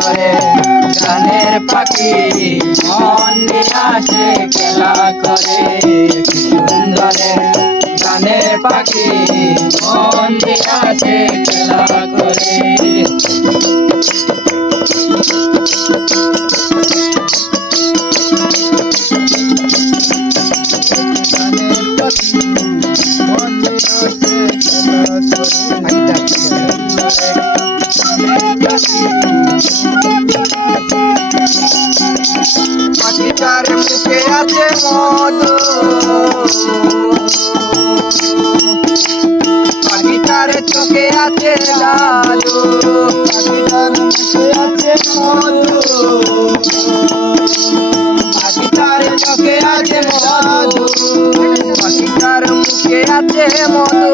সুন্দরে গানের পাখি মন নিয়ে আসে খেলা করে সুন্দরে গানের পাখি মন নিয়ে আসে খেলা করে পাখিটার মুখে আছে মধু পাখিটার চোখে আছে জাদু পাখিটার মুখে আছে মধু পাখিটার চোখে আছে মধু পাখিটার মুখে আছে মধু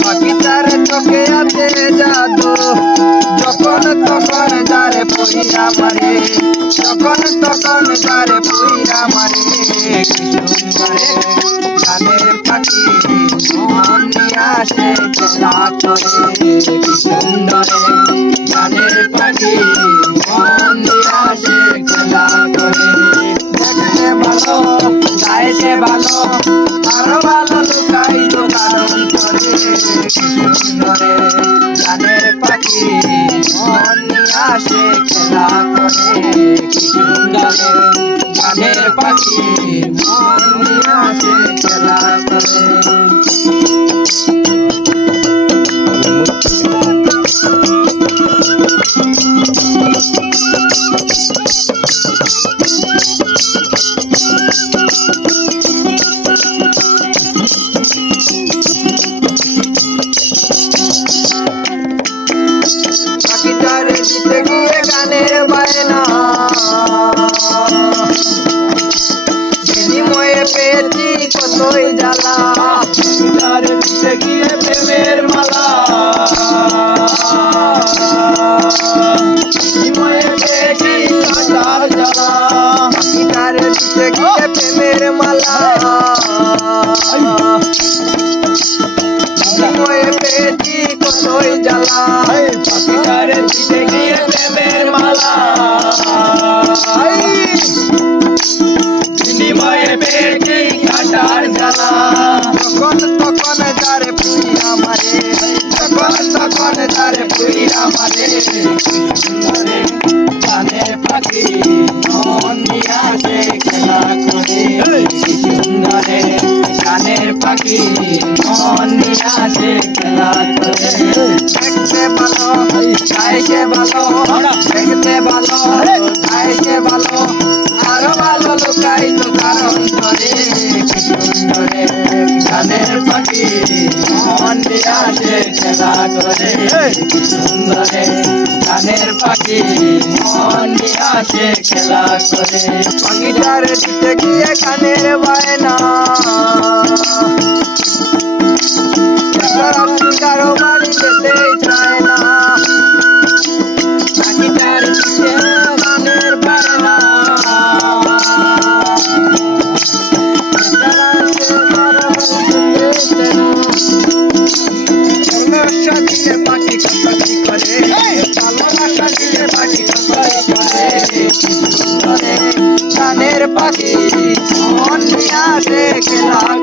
পাখিটার চোখে আছে জাদু যখন তখন যারে পুইরা মারে যখন তখন যারে পুইরা মারে কি সুন্দরে গানের পাখি মন নিয়ে আসে খেলা করে কি সুন্দরে গানের পাখি মন নিয়ে আসে খেলা করে দেখতে ভালো গাইতে ভালো আরো ভালো লুকাইতো কারণ করে কি সুন্দরে গানের পাখি মন নিয়ে আসে খেলা করে কি সুন্দরে গানের পাখি মন নিয়ে আসে খেলা করে পাখিটার দিতে গিয়ে গানের বায়না বিনিময়ে পেয়েছি কতই জ্বালা পাখিটার দিতে গিয়ে প্রেমের মালা বিনিময়ে পেয়েছি কাটার জ্বালা পাখিটার দিতে গিয়ে প্রেমের মালা বিনিময়ে পেয়েছি কতই জ্বালা পাখিটার দিতে গিয়ে প্রেমের মালা বিনিময়ে পেয়েছি কাটার জ্বালা তখন তখন যারে পুইরা মারে তখন তখন যারে পুইরা মারে সুন্দরে গানের পাখি মন নিয়ে আসে খেলা করে সুন্দরে গানের পাখি মন নিয়ে আসে খেলা করে দেখতে ভালো গাইতে ভালো দেখতে ভালো গাইতে ভালো আরো ভালো লুকাইতো কারণ করে কি সুন্দরে গানের পাখি মন নিয়ে আসে খেলা করে কি সুন্দরে গানের পাখি মন নিয়ে আসে খেলা করে পাখিটার দিতে গিয়ে গানের বায়না কারো বাড়ি যেতে চায় না পাখিটার দিতে গানের বায়না ভালোবাসা দিয়ে পাখি কাটাকাটি করে ভালোবাসা দিয়ে পাখি কাটাকাটি করে গানের পাখি মন নিয়ে আসে খেলা